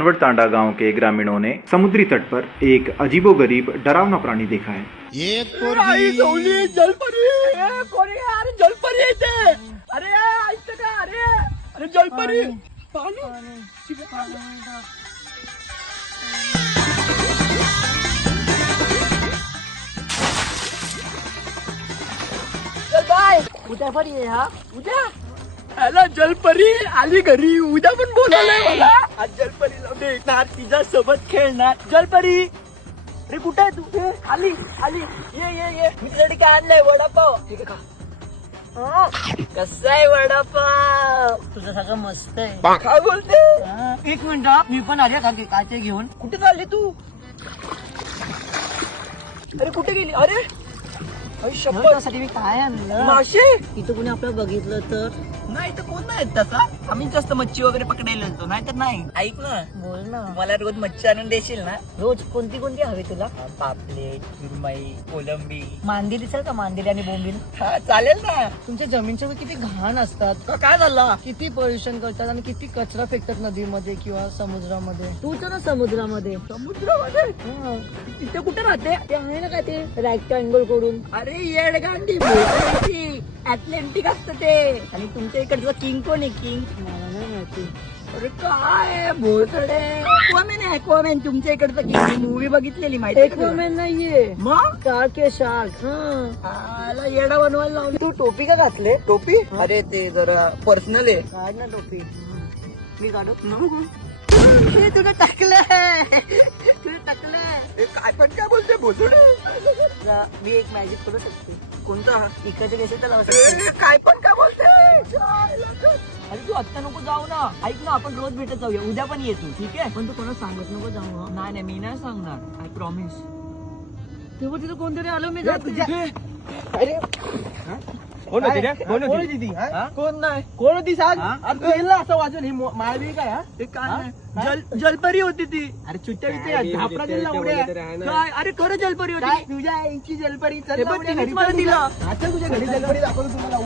तांडा गांव के ग्रामीणों ने समुद्री तट पर एक अजीबोगरीब डरावना प्राणी देखा है। एक पोरगी जलपरी कोणी अरे जलपरी येते अरे ऐकतं का अरे जलपरी पाणी चल बाय उद्या पण ये हा उद्या हॅलो जलपरी आली घरी उद्या पण बोलायला मला आज जलपरीला भेटणार तिच्या सोबत खेळणार जलपरी अरे कुठे आहे तू आली आली ये ये ये मी तुझ्यासाठी काय आणलंय वडापाव ठीक आहे का कसा आहे वडापाव तुझं सगळं मस्त आहे काय बोलते एक मिनिट मी पण आले का काय ते घेऊन कुठे चालली तू अरे कुठे गेली अरे शपथसाठी मी काय आणलं मासे इथं कोणी आपलं बघितलं तर नाही तर कोण नाही तसा आम्ही जास्त मच्छी वगैरे पकडायला येतो नाही तर नाही ऐक ना बोल ना मला रोज मच्छी आणून देशील ना रोज कोणती कोणती हवी तुला पापलेट सुरमई कोलंबी मांदेली चल का मांदेली आणि बोंबील हा चालेल ना तुमच्या जमीनच्या किती घाण असतात काय झालं किती पोल्युशन करतात आणि किती कचरा फेकतात नदीमध्ये किंवा समुद्रामध्ये तूच ना समुद्रामध्ये तिथे कुठे राहते ते आहे ना काय ते रेक्टँगल करून अरे येडगांडी अटलांटिक असतं ते आणि तुमच्या इकडचं किंग कोण आहे किंग मला नाही माहिती अरे काय भोसडे एक्वामॅन तुमच्या इकडचं किंग मूवी बघितलेली माहिती एक्वामॅन नाहीये मग शार्क आहे शार्क हा येडा बनवायला लावली तू टोपी का घातले टोपी अरे ते जरा पर्सनल आहे काढ ना टोपी मी काढत ना तुला टाकलंय काय पण काय बोलते भोसडे मी एक मॅजिक करू शकते कोणता इकडचे केसेस लावू शकते काय पण काय बोलते अरे तू आत्ता नको जाऊ ना ऐक ना आपण रोज भेटत जाऊया उद्या पण ये तू ठीक आहे पण तू कोणाला सांगत नको जाऊ नाही नाही मी नाही सांगणार आय प्रॉमिस तेव्हा तिथं कोणतरी आलं मी जाते अरे कोण नाही कोण होती सांग असं वाजून ही माळवी काय जलपरी होती ती अरे चुट्ट्या काय अरे खरं जलपरी होती तुझ्या आईची जलपरी मला दिला तुझ्या घरी जलपरी दाखवतो तुम्हाला